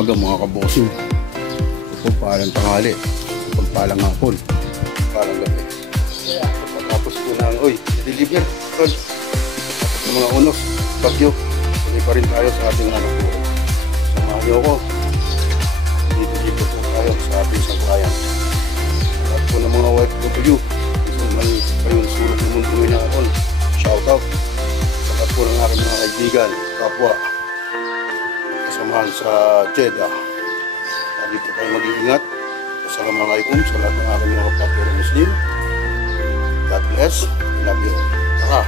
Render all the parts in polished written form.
umaga mga kabosing. Ito po palang tanghali. Ito palang hapon. Palang gabi. Pagkatapos po ng, deliver. Tapos ng mga unos, bagyo. Tuloy pa rin tayo sa ating anak po. Samahan niyo ako. Deliver po tayo sa ating sangkayan. At po ng mga YFW. Kung man kayong surot ng mundo naon. Shout out. At po ng aking mga kaibigan, kapwa. Kasamahan sa Jeddah. Dito tayo mag-iingat. Assalamualaikum sa lahat ng aking mga kapatid na Muslim. God bless. Love you. Tara.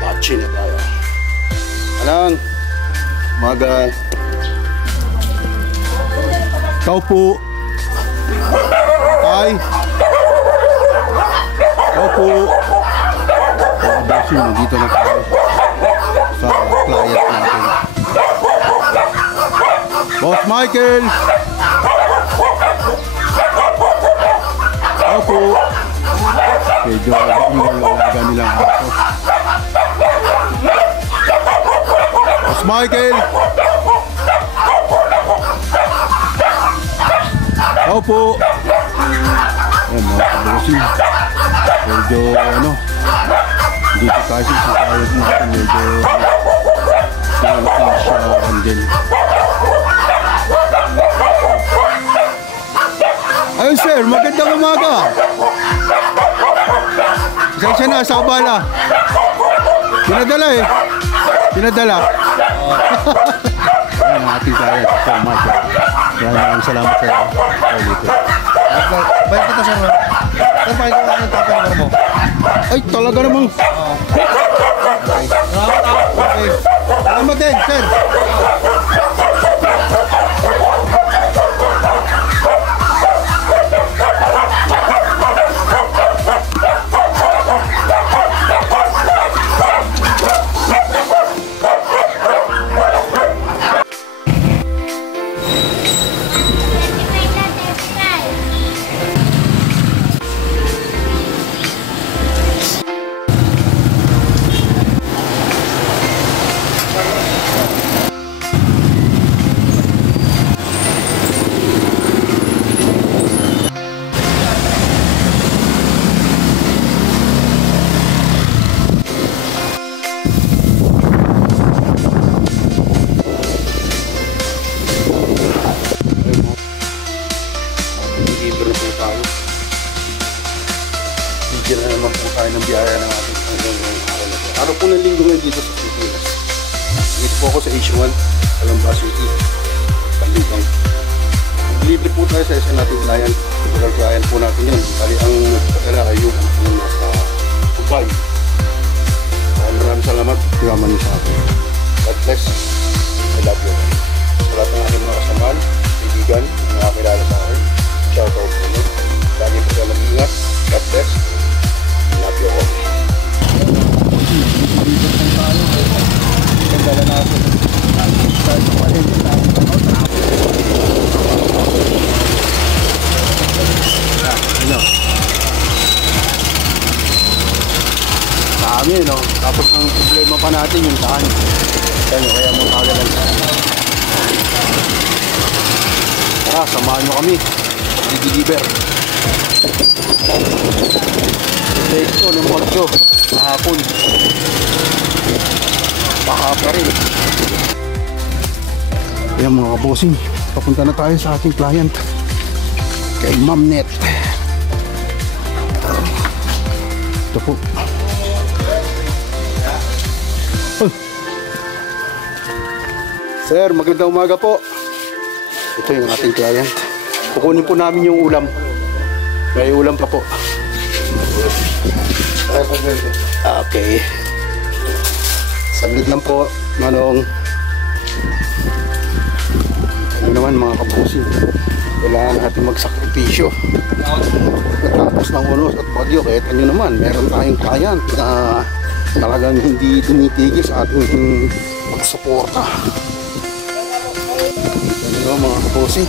Pachi na tayo. Anang. Umaga. Tao po. Tay. Tao po. Bossing, nandito na tayo sa client natin. Boss Michael! Opo! Medyo yung alaga nilang aso. Boss Michael! Opo! Ayan mga kabossing. Medyo dito kasi sa client natin medyo sinalaking siya andin. Ayun sir, magandang umaga. Isa na sa abala. Pinadala eh. Pinadala. Ayan ang ating client. So much. Maraming salamat sa dito. Bayan kita sir. Sir, pahin ko lang yung tapos ng mo. Ay, talaga namang. Okay. Salamat din, sir. Bigyan na naman po tayo ng biyaya ng ating araw po ng linggo ngayon dito sa Pilipinas. Dito po ako sa H1, Calamba City, Kalibang. Libre po tayo sa isa nating client. Local client po natin yun. Kali ang nagpatala ay yung nasa Dubai. Maraming salamat. Tiraman niyo sa akin. God bless. I love you. Sa lahat ng aking mga kasamahan, kaibigan, mga kilala sa akin. Shout out po nyo. Dami po kayo mag-ingat. God bless. I love you all. Ganda na natin. Dami, no? Tapos ang problema pa natin yung saan. Kaya mo kagalan. Tara, samahan nyo kami. Di-deliver. Ito ng bagyo. Kahapon. Baka pa rin. Ayan mga kabosing. Papunta na tayo sa ating client. Kay Ma'am Net. Ito po. Sir, magandang umaga po. Ito yung ating client. Kukunin po namin yung ulam. May ulam pa po. Okay. Saglit lang po, Manong. Ano naman mga kabosing, kailangan natin magsakripisyo. Tapos ng unos at bagyo, kahit ano naman, meron tayong client na talagang hindi tumitigil sa ating pagsuporta. Ano mga kabosing,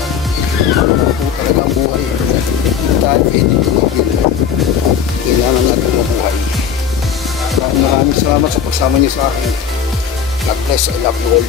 ano po talaga ang buhay. Dahil hindi tumigil, kailangan natin mabuhay. Maraming salamat sa pagsama niyo sa akin. God bless, I love you all.